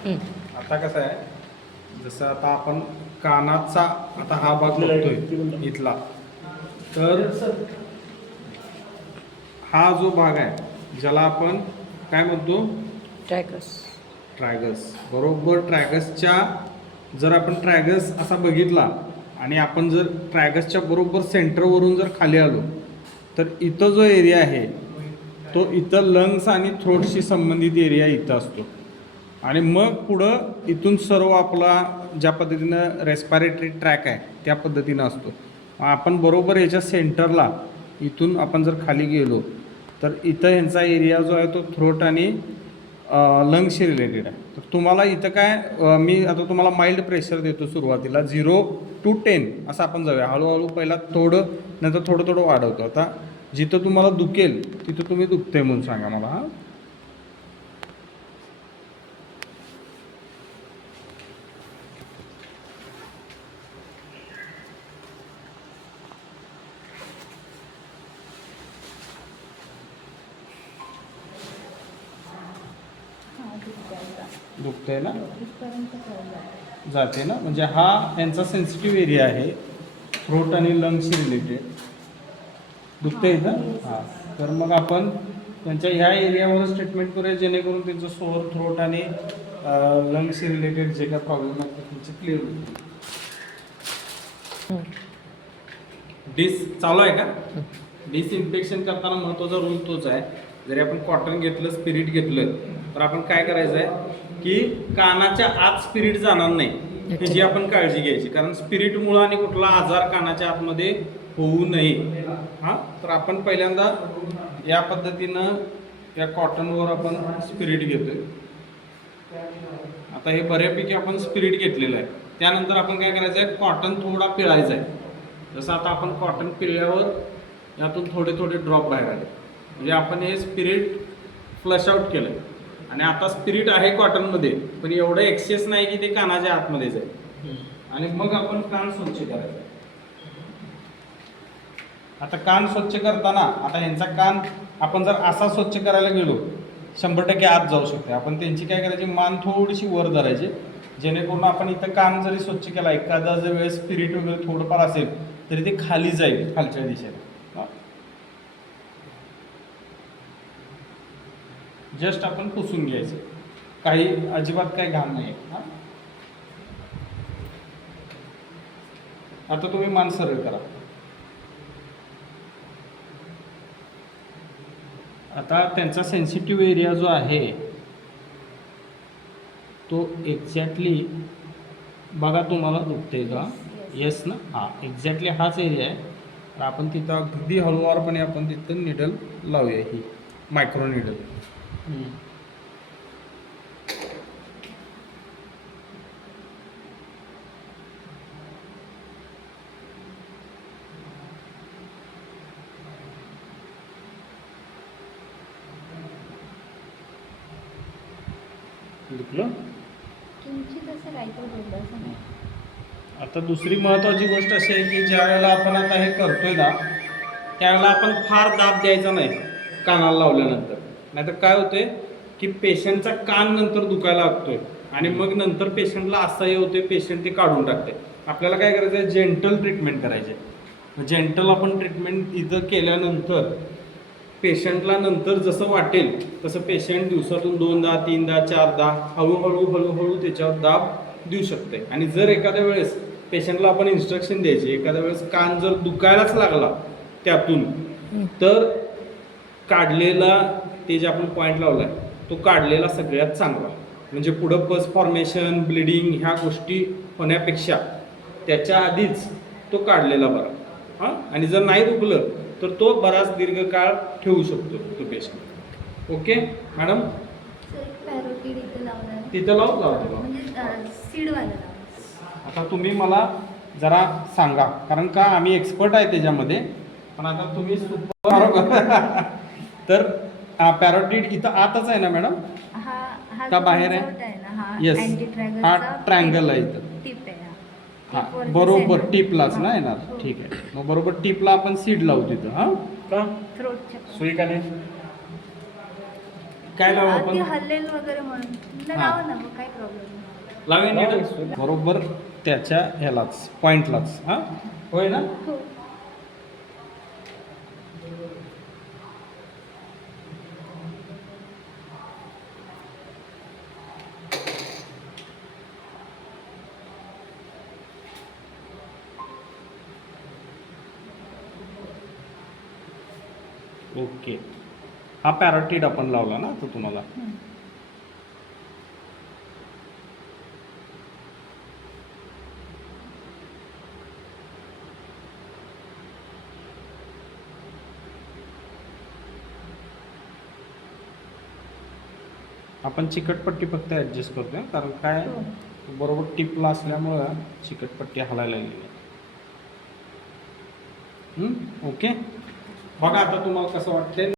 आता कसं आहे, जसं आता आपण कानाचा आता हा भाग बघतोय इथला, तर हा जो भाग आहे ज्याला आपण काय म्हणतो, ट्रॅगस. ट्रायगस. बरोबर ट्रायगसच्या जर आपण ट्रायगस असा बघितला आणि आपण जर ट्रायगसच्या बरोबर सेंटरवरून जर खाली आलो, तर इथं जो एरिया आहे तो इथं लंग्स आणि थ्रोटशी संबंधित एरिया इथं असतो. आणि मग पुढं इथून सर्व आपला ज्या पद्धतीनं रेस्पायरेटरी ट्रॅक आहे त्या पद्धतीनं असतो. आपण बरोबर याच्या सेंटरला इथून आपण जर खाली गेलो तर इथं यांचा एरिया जो आहे तो थ्रोट आणि लंग्सशी रिलेटेड आहे. तर तुम्हाला इथं काय मी आता तुम्हाला माइल्ड प्रेशर देतो सुरुवातीला 0 to 10 असं आपण जाऊया. हळूहळू पहिला थोडं नंतर थोडं थोडं वाढवतो. आता जिथं तुम्हाला दुखेल तिथं तुम्ही दुखते म्हणून सांगा मला. हां, दुखतंय ना, जाते ना, म्हणजे हा यांचा सेन्सिटिव्ह एरिया आहे थ्रोट आणि लंग्सशी रिलेटेड. दुखतंय ना. हां, तर मग आपण त्यांच्या ह्या एरियावरच ट्रीटमेंट करूया जेणेकरून त्यांचं सोअर थ्रोट आणि लंग्सशी रिलेटेड जे काय प्रॉब्लेम आहेत त्यांचे क्लिअर होतील. डिस चालू आहे का? डिसइन्फेक्शन करताना महत्त्वाचा रूल तोच आहे. जरी आपण कॉटन घेतलं, स्पिरिट घेतलं, तर आपण काय करायचं आहे की कानाच्या आत स्पिरिट जाणार नाही ह्याची आपण काळजी घ्यायची. कारण स्पिरिटमुळं आणि कुठला आजार कानाच्या आतमध्ये होऊ नये. हां, तर आपण पहिल्यांदा या पद्धतीनं या कॉटनवर आपण स्पिरिट घेतोय. आता हे बऱ्यापैकी आपण स्पिरिट घेतलेलं आहे. त्यानंतर आपण काय करायचं आहे, कॉटन थोडा पिळायचा आहे. जसं आता आपण कॉटन पिळल्यावर यातून थोडे थोडे ड्रॉप बाहेर आले, म्हणजे आपण हे स्पिरिट फ्लश आउट केलं. आणि आता स्पिरिट आहे कॉटनमध्ये, पण एवढं एक्सेस नाही की ते कानाच्या आतमध्ये जाईल. आणि मग आपण कान स्वच्छ करायचं. आता कान स्वच्छ करताना आता ह्यांचा कान आपण जर असा स्वच्छ करायला गेलो 100% आत जाऊ शकते. आपण त्यांची काय करायची, मान थोडीशी वर धरायची जेणेकरून आपण इथं कान जरी स्वच्छ केला, एखादा जर वेळेस स्पिरिट वगैरे थोडंफार असेल तरी ते खाली जाईल खालच्या दिशेने. जस्ट आपण पुसून घ्यायचं, काही अजिबात काही घाण नाही. हां, आता तुम्ही मान सरळ करा. आता त्यांचा सेन्सिटिव्ह एरिया जो आहे तो एक्झॅक्टली बघा, तुम्हाला दुखते का? येस ना. हां, एक्झॅक्टली हाच एरिया आहे. तर आपण तिथं अगदी हळूवारपणे आपण तिथं निडल लावूया, ही मायक्रो निडल. दुखलं? आता दुसरी महत्त्वाची गोष्ट अशी आहे की ज्या वेळेला आपण आता हे करतोय ना, त्यावेळेला आपण फार दाब द्यायचा नाही कानाला लावल्यानंतर. नाहीतर काय होते की पेशंटचा कान नंतर दुखायला लागतोय आणि मग नंतर पेशंटला असह्य होते, पेशंट ते काढून टाकते. आपल्याला काय करायचं आहे, जेंटल ट्रीटमेंट करायचे. जेंटल आपण ट्रीटमेंट इथं केल्यानंतर पेशंटला नंतर जसं वाटेल तसं पेशंट दिवसातून 2दा 3दा 4दा हळूहळू हळूहळू त्याच्यावर दाब देऊ शकते. आणि जर एखाद्या वेळेस पेशंटला आपण इन्स्ट्रक्शन द्यायची, एखाद्या वेळेस कान जर दुखायलाच लागला त्यातून, तर काढलेला ते जे आपण पॉईंट लावला आहे तो काढलेला सगळ्यात चांगला. म्हणजे पुढं पस फॉर्मेशन, ब्लिडिंग ह्या गोष्टी होण्यापेक्षा त्याच्या आधीच तो काढलेला बरा. हां, आणि जर नाही दुखलं तर तो बराच दीर्घकाळ ठेवू शकतो तो पेशंट. ओके मॅडम, तिथं लावतो. आता तुम्ही मला जरा सांगा, कारण का आम्ही एक्सपर्ट आहे त्याच्यामध्ये, पण आता तुम्ही बरोबर. तर पॅरोटिड इथं आतच आहे ना मॅडम का बाहेर आहे? येस, हा ट्रायंगल आहे इथं. हां, बरोबर टिपलाच ना येणार. ठीक आहे, मग बरोबर टिपला आपण सीड लावू तिथं. हां, का सुई का नाही काय लावू ते आपण? हल्लेल वगैरे म्हणून हा. लावा ना, मग काय प्रॉब्लेम नाही. लावे नीट बरोबर त्याच्या ह्यालाच पॉइंटलाच. हा होय ना? हो. ओके. हा पॅराटीड आपण लावला ना आता तुम्हाला. हम्म. आपण चिकटपट्टी फक्त ॲडजस्ट करतोय कारण काय हो. बरोबर टिपला असल्यामुळं चिकटपट्टी हलायला लागली. ओके. बघा आता तुम्हाला कसं वाटतंय.